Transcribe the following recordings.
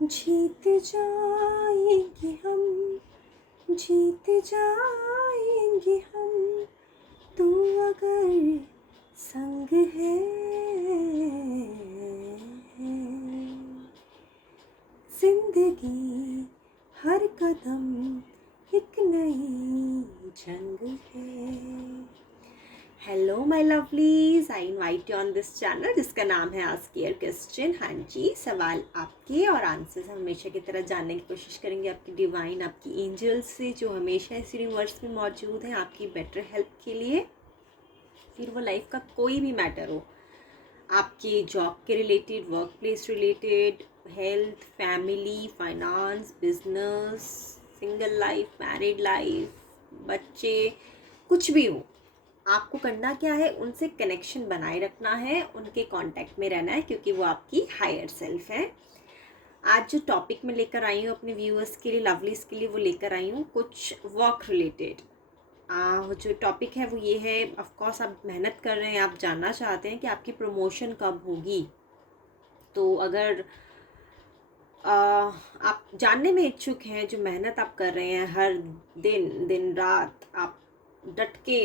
जीत जाएंगे हम, जीत जाएंगे हम, तू अगर संग है। जिंदगी हर कदम एक नई जंग है। Hello my lovelies, I invite you on this channel जिसका नाम है आस्क योर क्वेश्चन। हाँ जी, सवाल आपके और आंसर्स हमेशा की तरह जानने की कोशिश करेंगे आपकी डिवाइन, आपकी एंजल्स से, जो हमेशा इस यूनिवर्स में मौजूद हैं आपकी बेटर हेल्प के लिए। फिर वो लाइफ का कोई भी मैटर हो, आपके जॉब के related, work place related, health, family, finance, business, single life, married life, बच्चे, कुछ भी हो, आपको करना क्या है, उनसे कनेक्शन बनाए रखना है, उनके कांटेक्ट में रहना है, क्योंकि वो आपकी हायर सेल्फ है। आज जो टॉपिक मैं लेकर आई हूँ अपने व्यूअर्स के लिए, लवलीज के लिए, वो लेकर आई हूँ कुछ वर्क रिलेटेड। वो जो टॉपिक है वो ये है, ऑफ कोर्स आप मेहनत कर रहे हैं, आप जानना चाहते हैं कि आपकी प्रमोशन कब होगी। तो अगर आप जानने में इच्छुक हैं, जो मेहनत आप कर रहे हैं हर दिन दिन रात, आप डट के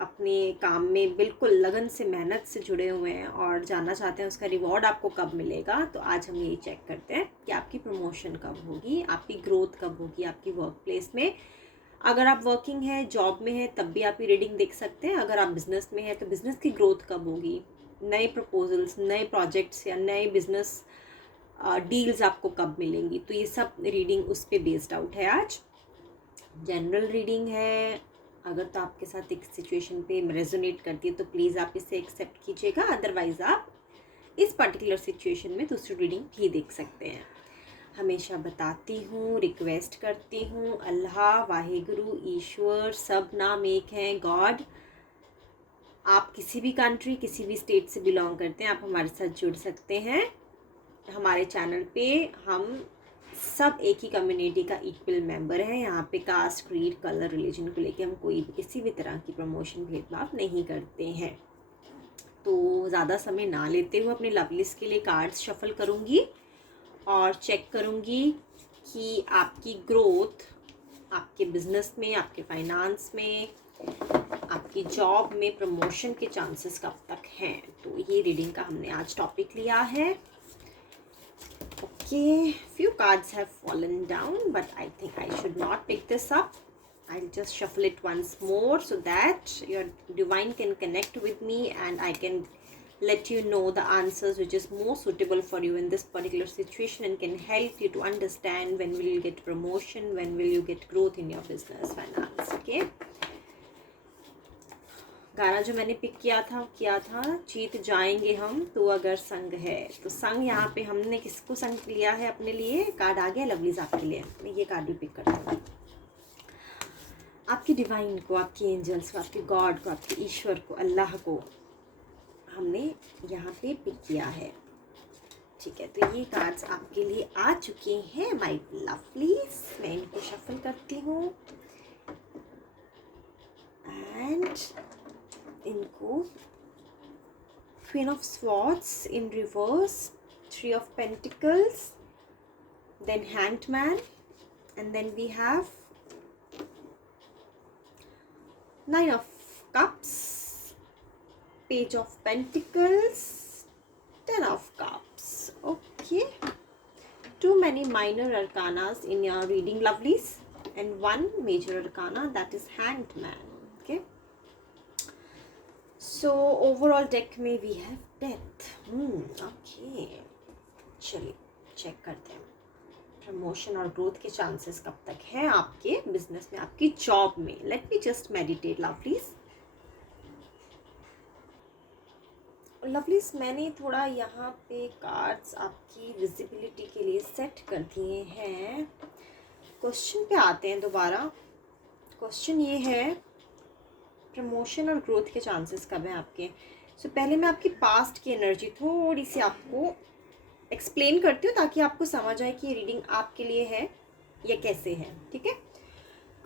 अपने काम में बिल्कुल लगन से, मेहनत से जुड़े हुए हैं और जानना चाहते हैं उसका रिवॉर्ड आपको कब मिलेगा, तो आज हम यही चेक करते हैं कि आपकी प्रमोशन कब होगी, आपकी ग्रोथ कब होगी आपकी वर्क प्लेस में। अगर आप वर्किंग है, जॉब में है, तब भी आप ये रीडिंग देख सकते हैं। अगर आप बिजनेस में है तो बिजनेस की ग्रोथ कब होगी, नए प्रपोजल्स, नए प्रोजेक्ट्स या नए बिजनेस डील्स आपको कब मिलेंगी, तो ये सब रीडिंग उस पर बेस्ड आउट है। आज जनरल रीडिंग है, अगर तो आपके साथ एक सिचुएशन पे रेजोनेट करती है तो प्लीज़ आप इसे एक्सेप्ट कीजिएगा, अदरवाइज़ आप इस पर्टिकुलर सिचुएशन में दूसरी रीडिंग भी देख सकते हैं। हमेशा बताती हूँ, रिक्वेस्ट करती हूँ, अल्लाह, वाहिगुरु, ईश्वर, सब नाम एक हैं, गॉड। आप किसी भी कंट्री, किसी भी स्टेट से बिलोंग करते हैं, आप हमारे साथ जुड़ सकते हैं। हमारे चैनल पे हम सब एक ही कम्युनिटी का इक्वल मेंबर है। यहाँ पे कास्ट, क्रीड, कलर, रिलीजन को लेके हम कोई किसी भी तरह की प्रमोशन, भेदभाव नहीं करते हैं। तो ज़्यादा समय ना लेते हुए अपने लवलिस्ट के लिए कार्ड्स शफल करूँगी और चेक करूँगी कि आपकी ग्रोथ, आपके बिजनेस में, आपके फाइनेंस में, आपकी जॉब में प्रमोशन के चांसेस कब तक हैं। तो ये रीडिंग का हमने आज टॉपिक लिया है। Okay, few cards have fallen down, but I think I should not pick this up. I'll just shuffle it once more so that your divine can connect with me and I can let you know the answers which is more suitable for you in this particular situation and can help you to understand when will you get promotion, when will you get growth in your business, finance. Okay. गाना जो मैंने pick किया था जीत जाएंगे हम, तो अगर संग है। तो संग यहाँ पे हमने किसको संग लिया है अपने लिए, कार्ड आ गया लवलीज आपके लिए। मैं ये कार्ड भी पिक करती हूँ। आपकी डिवाइन को, आपकी एंजल्स को, आपके गॉड को, आपके ईश्वर को, अल्लाह को हमने यहाँ पे पिक किया है। ठीक है, तो ये कार्ड्स आपके लिए आ चुके हैं माय लवलीज। मैं इनको शफल करती हूँ एंड इनको Queen of Swords in reverse, Three of Pentacles, then Hanged Man, and then we have Nine of Cups, Page of Pentacles, Ten of Cups. Okay, too many minor arcanas in your reading, lovelies, and one major arcana, that is Hanged Man. Okay, so overall deck में we have death. Okay, चलिए check करते हैं promotion और growth के chances कब तक हैं आपके बिजनेस में, आपकी जॉब में। Let me just meditate lovelies. Lovelies, मैंने थोड़ा यहाँ पे कार्ड्स आपकी विजिबिलिटी के लिए सेट कर दिए हैं। क्वेश्चन पे आते हैं दोबारा। क्वेश्चन ये है, प्रमोशन और ग्रोथ के चांसेस कब हैं आपके। सो पहले मैं आपकी पास्ट की एनर्जी थोड़ी सी आपको एक्सप्लेन करती हूँ ताकि आपको समझ आए कि ये रीडिंग आपके लिए है या कैसे है। ठीक है,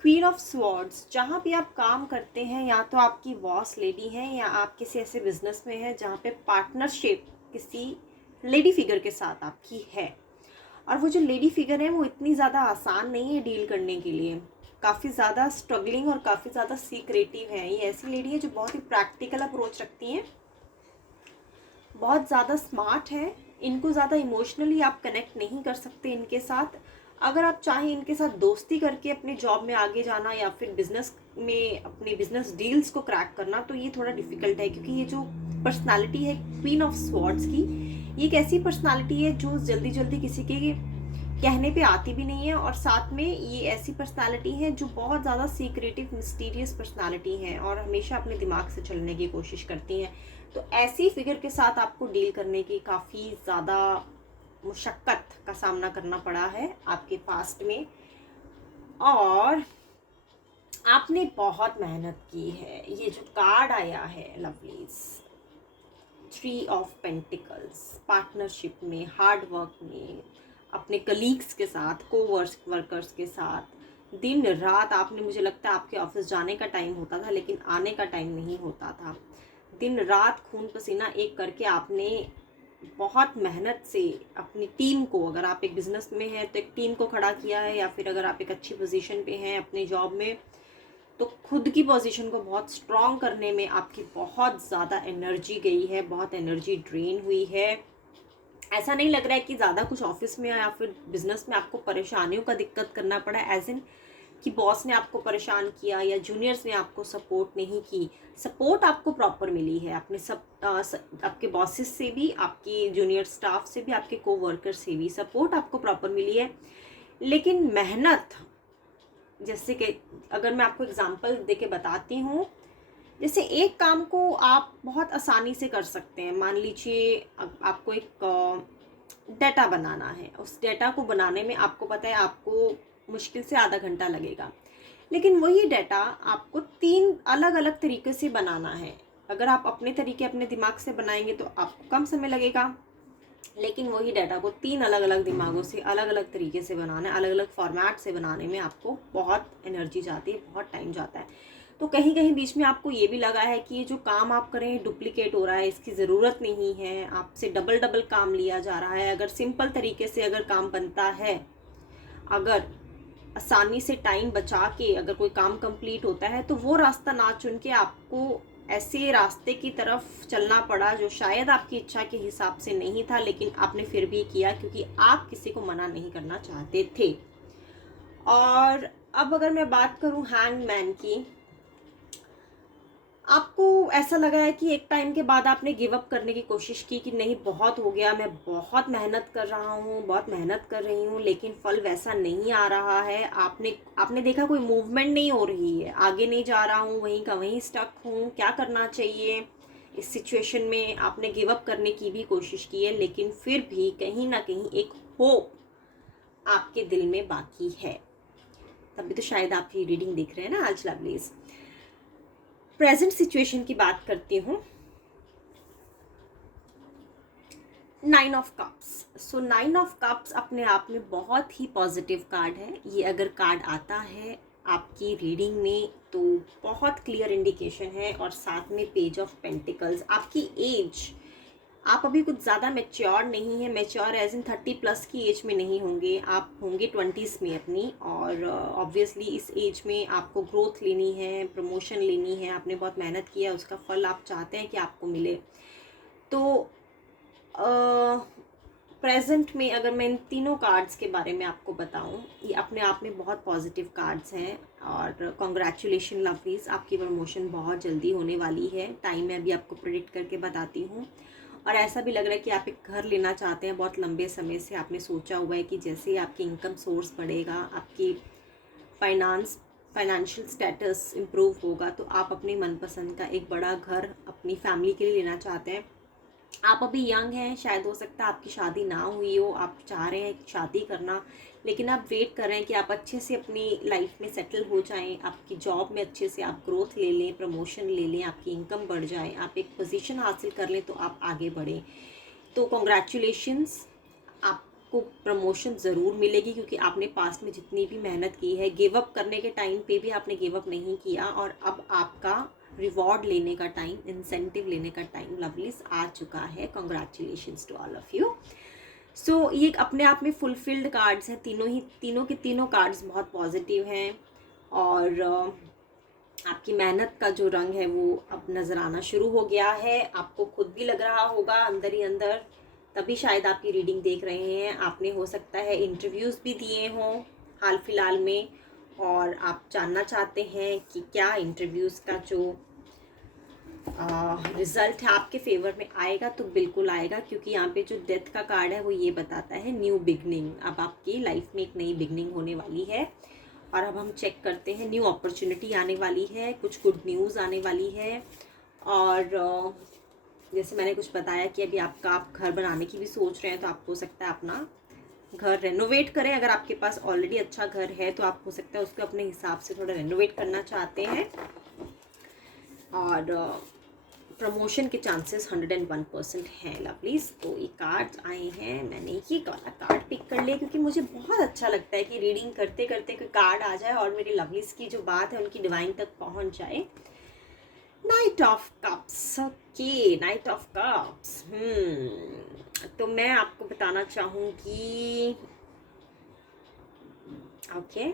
क्वीन ऑफ स्वॉर्ड्स, जहाँ भी आप काम करते हैं, या तो आपकी बॉस लेडी है या आप किसी ऐसे बिजनेस में हैं जहाँ पे पार्टनरशिप किसी लेडी फिगर के साथ आपकी है। और वो जो लेडी फिगर है वो इतनी ज़्यादा आसान नहीं है डील करने के लिए, काफ़ी ज़्यादा स्ट्रगलिंग और काफ़ी ज़्यादा सीक्रेटिव है। ये ऐसी लेडी है जो बहुत ही प्रैक्टिकल अप्रोच रखती हैं, बहुत ज़्यादा स्मार्ट है। इनको ज़्यादा इमोशनली आप कनेक्ट नहीं कर सकते इनके साथ। अगर आप चाहें इनके साथ दोस्ती करके अपने जॉब में आगे जाना या फिर बिजनेस में अपने बिजनेस डील्स को क्रैक करना, तो ये थोड़ा डिफिकल्ट है, क्योंकि ये जो पर्सनालिटी है क्वीन ऑफ स्वॉर्ड्स की, ये एक ऐसी पर्सनालिटी है जो जल्दी जल्दी किसी के कहने पे आती भी नहीं है, और साथ में ये ऐसी पर्सनालिटी है जो बहुत ज़्यादा सीक्रेटिव मिस्टीरियस पर्सनालिटी है और हमेशा अपने दिमाग से चलने की कोशिश करती हैं। तो ऐसी फिगर के साथ आपको डील करने की काफ़ी ज़्यादा मुशक्क़त का सामना करना पड़ा है आपके पास्ट में, और आपने बहुत मेहनत की है। ये जो कार्ड आया है लवलीज, 3 ऑफ पेंटिकल्स, पार्टनरशिप में, हार्ड वर्क में, अपने कलीग्स के साथ, वर्कर्स के साथ, दिन रात आपने, मुझे लगता है आपके ऑफिस जाने का टाइम होता था लेकिन आने का टाइम नहीं होता था। दिन रात खून पसीना एक करके आपने बहुत मेहनत से अपनी टीम को, अगर आप एक बिजनेस में हैं तो एक टीम को खड़ा किया है, या फिर अगर आप एक अच्छी पोजीशन पे हैं अपने जॉब में तो खुद की पोजीशन को बहुत स्ट्रॉन्ग करने में आपकी बहुत ज़्यादा एनर्जी गई है, बहुत एनर्जी ड्रेन हुई है। ऐसा नहीं लग रहा है कि ज़्यादा कुछ ऑफिस में या फिर बिजनेस में आपको परेशानियों का दिक्कत करना पड़ा, एज इन कि बॉस ने आपको परेशान किया या जूनियर्स ने आपको सपोर्ट नहीं की। सपोर्ट आपको प्रॉपर मिली है अपने आपके बॉसेस से भी, आपके जूनियर स्टाफ से भी, आपके कोवर्कर से भी सपोर्ट आपको प्रॉपर मिली है। लेकिन मेहनत, जैसे कि अगर मैं आपको एग्जांपल देके बताती हूँ, जैसे एक काम को आप बहुत आसानी से कर सकते हैं। मान लीजिए आपको एक डाटा बनाना है, उस डाटा को बनाने में आपको पता है आपको मुश्किल से आधा घंटा लगेगा, लेकिन वही डाटा आपको 3 अलग अलग तरीके से बनाना है। अगर आप अपने तरीके अपने दिमाग से बनाएंगे तो आपको कम समय लगेगा, लेकिन वही डाटा को 3 अलग अलग दिमागों से अलग अलग तरीके से बनाना है, अलग अलग फॉर्मेट से बनाने में आपको बहुत एनर्जी जाती है, बहुत टाइम जाता है। तो कहीं कहीं बीच में आपको ये भी लगा है कि ये जो काम आप करें डुप्लीकेट हो रहा है, इसकी ज़रूरत नहीं है, आपसे डबल डबल काम लिया जा रहा है। अगर सिंपल तरीके से अगर काम बनता है, अगर आसानी से टाइम बचा के अगर कोई काम कंप्लीट होता है, तो वो रास्ता ना चुन के आपको ऐसे रास्ते की तरफ चलना पड़ा जो शायद आपकी इच्छा के हिसाब से नहीं था, लेकिन आपने फिर भी किया क्योंकि आप किसी को मना नहीं करना चाहते थे। और अब अगर मैं बात करूं हैंगमैन की, आपको ऐसा लगा है कि एक टाइम के बाद आपने गिव अप करने की कोशिश की कि नहीं बहुत हो गया, मैं बहुत मेहनत कर रहा हूँ, बहुत मेहनत कर रही हूँ, लेकिन फल वैसा नहीं आ रहा है। आपने देखा कोई मूवमेंट नहीं हो रही है, आगे नहीं जा रहा हूँ, वहीं का वहीं स्टक हूँ, क्या करना चाहिए इस सिचुएशन में। आपने गिव अप करने की भी कोशिश की है, लेकिन फिर भी कहीं ना कहीं एक होप आपके दिल में बाकी है, तभी तो शायद आप ये रीडिंग देख रहे हैं ना आज लवलीज। प्रेजेंट सिचुएशन की बात करती हूँ, 9 of cups. So 9 of cups अपने आप में बहुत ही पॉजिटिव कार्ड है। ये अगर कार्ड आता है आपकी रीडिंग में तो बहुत क्लियर इंडिकेशन है। और साथ में पेज ऑफ पेंटिकल्स, आपकी एज, आप अभी कुछ ज़्यादा मैच्योर नहीं है, मैच्योर एज इन 30+ की एज में नहीं होंगे, आप होंगे 20s में अपनी। और ऑब्वियसली इस एज में आपको ग्रोथ लेनी है, प्रमोशन लेनी है, आपने बहुत मेहनत किया, उसका फल आप चाहते हैं कि आपको मिले। तो प्रेजेंट में अगर मैं इन तीनों कार्ड्स के बारे में आपको बताऊं, ये अपने आप में बहुत पॉजिटिव कार्ड्स हैं। और कॉन्ग्रेचुलेशन लवलीज, आपकी प्रमोशन बहुत जल्दी होने वाली है। टाइम मैं अभी आपको प्रेडिक्ट करके बताती हूँ। और ऐसा भी लग रहा है कि आप एक घर लेना चाहते हैं, बहुत लंबे समय से आपने सोचा हुआ है कि जैसे ही आपकी इनकम सोर्स बढ़ेगा, आपकी फाइनेंशियल स्टेटस इम्प्रूव होगा, तो आप अपने मनपसंद का एक बड़ा घर अपनी फैमिली के लिए लेना चाहते हैं। आप अभी यंग हैं, शायद हो सकता है आपकी शादी ना हुई हो, आप चाह रहे हैं शादी करना, लेकिन आप वेट कर रहे हैं कि आप अच्छे से अपनी लाइफ में सेटल हो जाएं, आपकी जॉब में अच्छे से आप ग्रोथ ले लें, प्रमोशन ले लें, आपकी इनकम बढ़ जाए, आप एक पोजीशन हासिल कर लें तो आप आगे बढ़ें। तो कॉन्ग्रेचुलेशंस, आपको प्रमोशन ज़रूर मिलेगी, क्योंकि आपने पास्ट में जितनी भी मेहनत की है, गिव अप करने के टाइम पे भी आपने गिव अप नहीं किया, और अब आपका रिवॉर्ड लेने का टाइम, इंसेंटिव लेने का टाइम लवलीज आ चुका है। Congratulations to all of you. So ये एक अपने आप में फुलफिल्ड कार्ड्स हैं, तीनों के तीनों कार्ड्स बहुत पॉजिटिव हैं। और आपकी मेहनत का जो रंग है वो अब नज़र आना शुरू हो गया है। आपको खुद भी लग रहा होगा अंदर ही अंदर, तभी शायद आपकी रीडिंग देख रहे हैं। आपने हो सकता है इंटरव्यूज़ भी दिए हों हाल फिलहाल में, और आप जानना चाहते हैं कि क्या इंटरव्यूज़ का जो रिज़ल्ट है आपके फेवर में आएगा। तो बिल्कुल आएगा, क्योंकि यहाँ पे जो डेथ का कार्ड है वो ये बताता है न्यू बिगनिंग। अब आपकी लाइफ में एक नई बिगनिंग होने वाली है। और अब हम चेक करते हैं, न्यू अपॉर्चुनिटी आने वाली है, कुछ गुड न्यूज़ आने वाली है। और जैसे मैंने कुछ बताया कि अभी आप घर बनाने की भी सोच रहे हैं, तो आपको हो सकता है अपना घर रेनोवेट करें। अगर आपके पास ऑलरेडी अच्छा घर है तो आप हो सकता है उसको अपने हिसाब से थोड़ा रेनोवेट करना चाहते हैं। और प्रमोशन के चांसेस 101% हैं लवलीज। तो ये कार्ड्स आए हैं, मैंने ये वाला कार्ड पिक कर लिया क्योंकि मुझे बहुत अच्छा लगता है कि रीडिंग करते करते कोई कार्ड आ जाए और मेरी लवलीज की जो बात है उनकी डिवाइन तक पहुंच जाए। Night of cups, okay, night of cups. तो मैं आपको बताना चाहूँगी, ओके,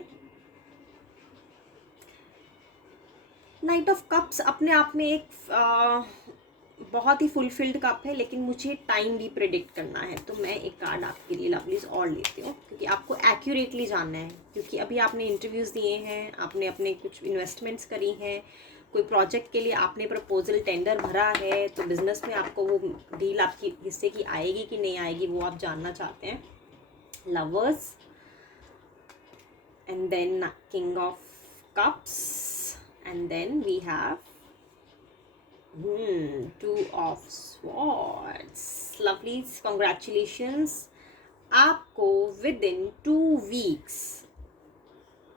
नाइट ऑफ कप्स अपने आप में एक बहुत ही फुलफिल्ड कप है, लेकिन मुझे टाइम भी प्रेडिक्ट करना है। तो मैं एक कार्ड आपके लिए लवलीज और लेती हूँ, क्योंकि आपको एक्यूरेटली जानना है। क्योंकि अभी आपने इंटरव्यूज़ दिए हैं, आपने अपने कुछ इन्वेस्टमेंट्स करी हैं, कोई प्रोजेक्ट के लिए आपने प्रपोजल टेंडर भरा है, तो बिज़नेस में आपको वो डील आपकी हिस्से की आएगी कि नहीं आएगी वो आप जानना चाहते हैं। Lovers, and then king of cups, and then we have two of swords. Lovely, congratulations, आपको विद इन 2 weeks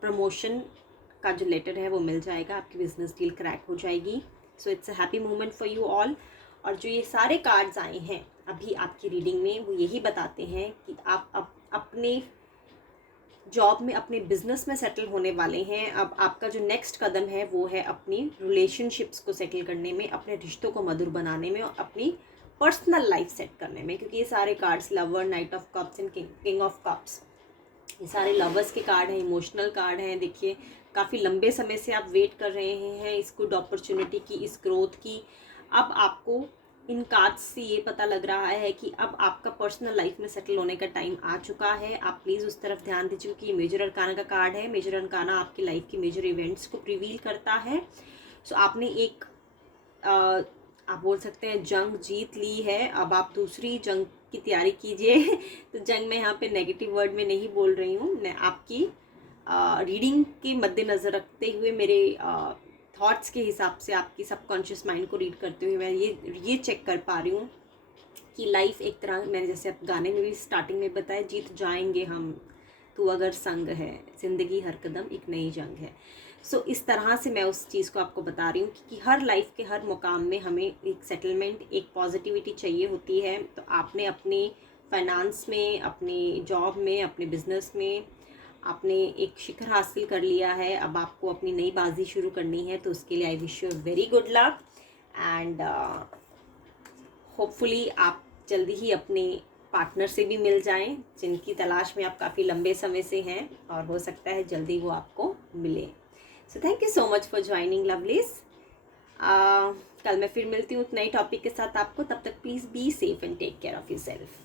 प्रमोशन का जो लेटर है वो मिल जाएगा, आपकी बिजनेस डील क्रैक हो जाएगी। So it's a happy moment for you all. और जो ये सारे कार्ड्स आए हैं अभी आपकी रीडिंग में, वो यही बताते हैं कि आप अपने जॉब में, अपने बिजनेस में सेटल होने वाले हैं। अब आपका जो नेक्स्ट कदम है वो है अपनी रिलेशनशिप्स को सेटल करने में, अपने रिश्तों को मधुर बनाने में और अपनी पर्सनल लाइफ सेट करने में। क्योंकि ये सारे cards, lover, night of cups and king of cups, ये सारे लवर्स के कार्ड हैं, इमोशनल कार्ड हैं। देखिए, काफ़ी लंबे समय से आप वेट कर रहे हैं इस गुड अपॉर्चुनिटी की, इस ग्रोथ की। अब आपको इन कार्ड्स से ये पता लग रहा है कि अब आपका पर्सनल लाइफ में सेटल होने का टाइम आ चुका है। आप प्लीज़ उस तरफ ध्यान दीजिए कि मेजर अरकाना का कार्ड है। मेजर अरकाना आपकी लाइफ की मेजर इवेंट्स को प्रिवील करता है। सो आपने एक आप बोल सकते हैं जंग जीत ली है, अब आप दूसरी जंग की तैयारी कीजिए। तो जंग मैं यहाँ पे नेगेटिव वर्ड में नहीं बोल रही हूँ, मैं आपकी रीडिंग के मद्देनज़र रखते हुए, मेरे थॉट्स के हिसाब से आपकी सबकॉन्शियस माइंड को रीड करते हुए मैं ये चेक कर पा रही हूँ कि लाइफ एक तरह, मैंने जैसे आप गाने में भी स्टार्टिंग में बताया, जीत जाएंगे हम, तू अगर संग है, ज़िंदगी हर कदम एक नई जंग है। सो इस तरह से मैं उस चीज़ को आपको बता रही हूँ कि हर लाइफ के हर मुकाम में हमें एक सेटलमेंट, एक पॉजिटिविटी चाहिए होती है। तो आपने अपने फाइनेंस में, अपनी जॉब में, अपने बिजनेस में आपने एक शिखर हासिल कर लिया है। अब आपको अपनी नई बाजी शुरू करनी है, तो उसके लिए I wish you very good luck. And hopefully आप जल्दी ही अपने पार्टनर से भी मिल जाएं, जिनकी तलाश में आप काफ़ी लंबे समय से हैं, और हो सकता है जल्दी वो आपको मिले। So thank you so much for joining lovelies. कल मैं फिर मिलती हूँ एक नई टॉपिक के साथ आपको। तब तक please be safe and take care of your self.